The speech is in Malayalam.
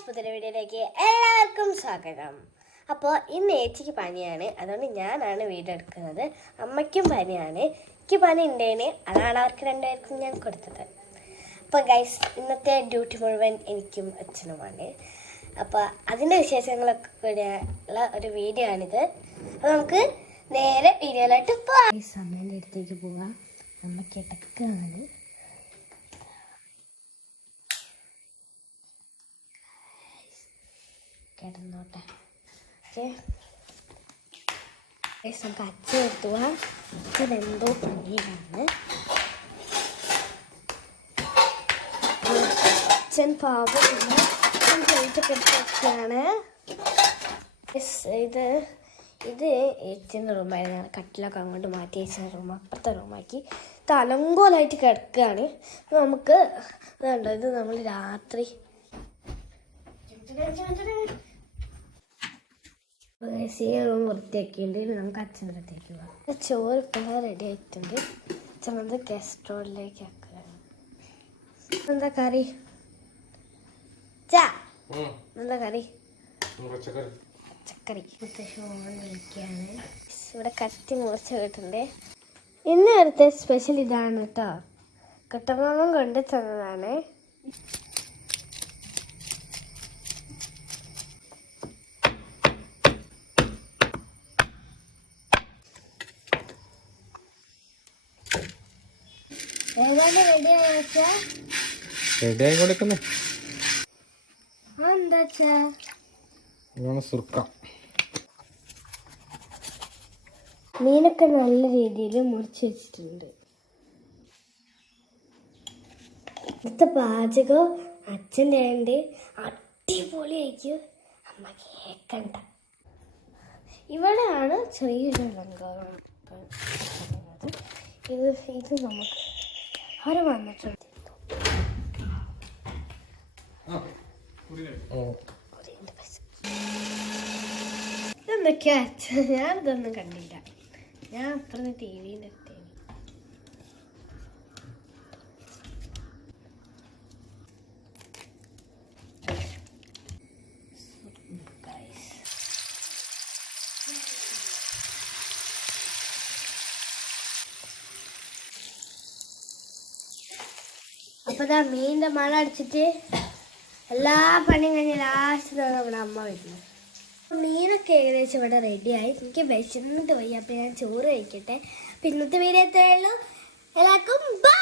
ഗായ്സ്, പുതിയ വീഡിയോയിലേക്ക് എല്ലാവർക്കും സ്വാഗതം. അപ്പോൾ ഇന്ന് ഏച്ചിക്ക് പനിയാണ്, അതുകൊണ്ട് ഞാനാണ് വീഡിയോ എടുക്കുന്നത്. അമ്മയ്ക്കും പനിയാണ്, എനിക്ക് പനി ഉണ്ടേന്, അതാണ് അവർക്ക് രണ്ടുപേർക്കും ഞാൻ കൊടുത്തത്. അപ്പോൾ ഗായ്സ്, ഇന്നത്തെ ഡ്യൂട്ടി മുഴുവൻ എനിക്കും അച്ഛനുമാണ്. അപ്പോൾ അതിൻ്റെ വിശേഷങ്ങളൊക്കെ കൂടിയുള്ള ഒരു വീഡിയോ ആണിത്. അപ്പോൾ നമുക്ക് നേരെ വീഡിയോയിലോട്ട് പോവാം. ഈ സമയത്തിൻ്റെ അടുത്തേക്ക് പോവാം. അമ്മ കിടക്കുകയാണ്. കിടന്നോട്ടെ. ഓക്കെ, നമുക്ക് അച്ഛൻ എടുത്തു പോവാം. അച്ഛൻ എന്തോ പണിയാണ്. അച്ഛൻ പാവമില്ല, അച്ഛൻ പ്ലേറ്റൊക്കെ എടുത്തൊക്കെയാണ്. ഇത് ഏച്ചിൻ്റെ റൂമായിരുന്നു. ഞാൻ കട്ടിലൊക്കെ അങ്ങോട്ട് മാറ്റി ഏച്ചിൻ്റെ റൂം അപ്പുറത്തെ റൂമാക്കി തലങ്കോലായിട്ട് കിടക്കുകയാണ്. നമുക്ക് ഇതുണ്ടോ, ഇത് നമ്മൾ രാത്രി റൂം വൃത്തിയാക്കിയിട്ട് നമുക്ക് അച്ഛൻ്റെ അടുത്തേക്ക് പോകാം. ചോറ് ഇപ്പോഴും റെഡി ആയിട്ടുണ്ട്. അച്ഛനത് ഗസ്ട്രോളിലേക്ക് ആക്കുകയാണ്. എന്താ കറി? എന്താ കറി? പച്ചക്കറി. വിളിക്കുകയാണ്. ഇവിടെ കത്തി മുറിച്ച് കിട്ടുന്നുണ്ട്. ഇന്ന് അടുത്ത സ്പെഷ്യൽ ഇതാണ് കേട്ടോ. കുട്ടമാമൻ കൊണ്ട് തന്നതാണ്. ഏതാണ്ട് റെഡി ആയിക്കോട്ടെ. മീനൊക്കെ നല്ല രീതിയിൽ മുറിച്ച് വെച്ചിട്ടുണ്ട്. ഇന്നത്തെ പാചകം അച്ഛൻ്റെ ആയതുകൊണ്ട് അടിപൊളിയായിരിക്കും. അമ്മ കേക്കണ്ട. ഇവിടെയാണ് ചെറിയൊരു അലങ്കാരം. ഇത് നമുക്ക് ആരും വന്നിട്ടുണ്ട്. ഇതെന്തൊക്കെയാ? ഞാനിതൊന്നും കണ്ടില്ല. ഞാൻ അപ്പുറത്ത് TV-ൻ്റെ അടുത്തേന്. അപ്പോൾ ഇതാ മീനിൻ്റെ മണം അടിച്ചിട്ട് എല്ലാ പണിയും കഴിഞ്ഞ് ലാസ്റ്റ് നമ്മുടെ അമ്മ വരുന്നത്. മീനൊക്കെ ഏകദേശം ഇവിടെ റെഡിയായി. എനിക്ക് വിശന്നിട്ട് പോയി. അപ്പോൾ ഞാൻ ചോറ് കഴിക്കട്ടെ. അപ്പോൾ ഇന്നത്തെ വീഡിയോ എത്രയുള്ളൂ. എല്ലാവർക്കും ബൈ.